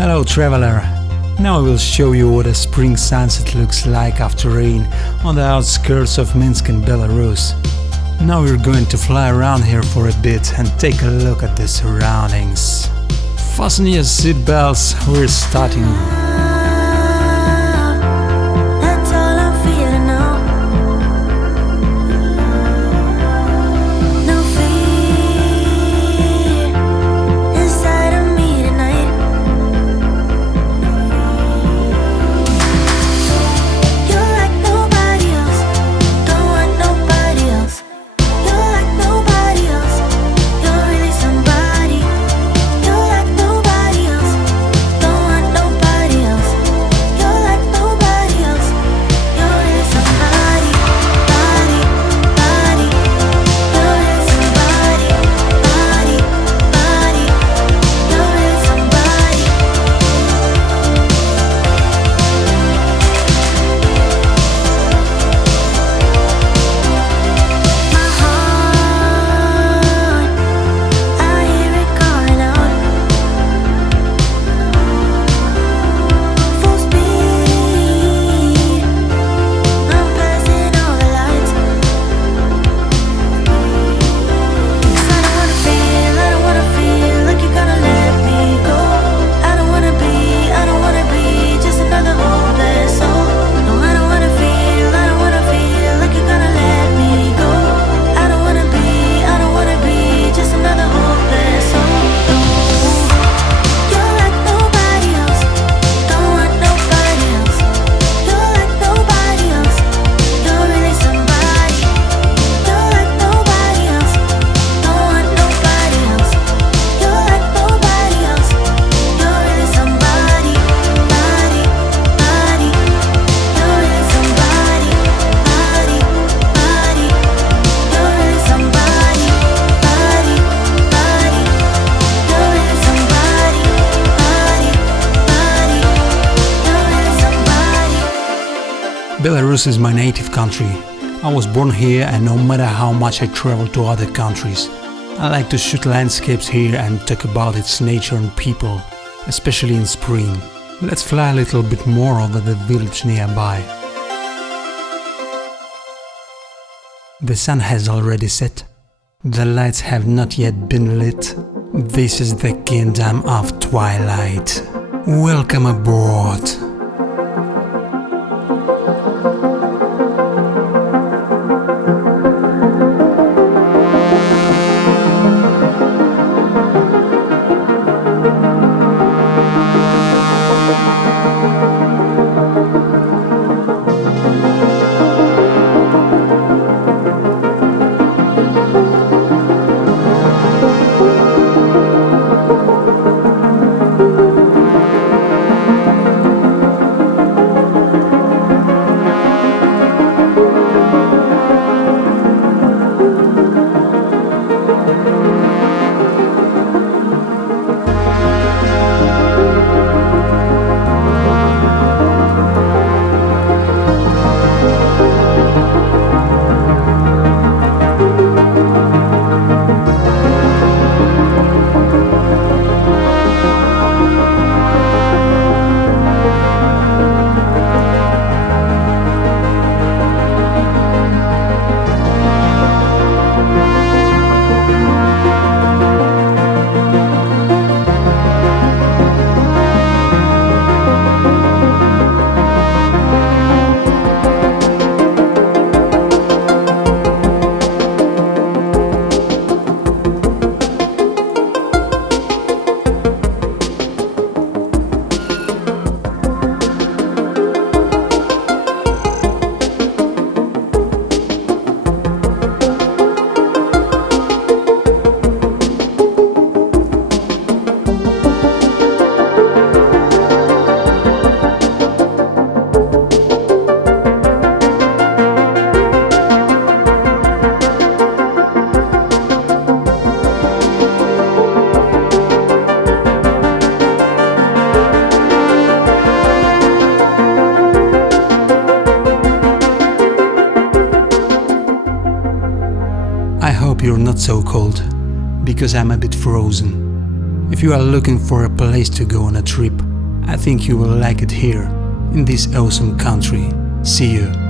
Hello traveler! Now I will show you what a spring sunset looks like after rain on the outskirts of Minsk in Belarus. Now we're going to fly around here for a bit and take a look at the surroundings. Fasten your seatbelts, we're starting. Belarus is my native country. I was born here and no matter how much I travel to other countries, I like to shoot landscapes here and talk about its nature and people, especially in spring. Let's fly a little bit more over the village nearby. The sun has already set. The lights have not yet been lit. This is the kingdom of twilight. Welcome aboard! hope you're not so cold, because I'm a bit frozen. If you are looking for a place to go on a trip, I think you will like it here, in this awesome country. See you!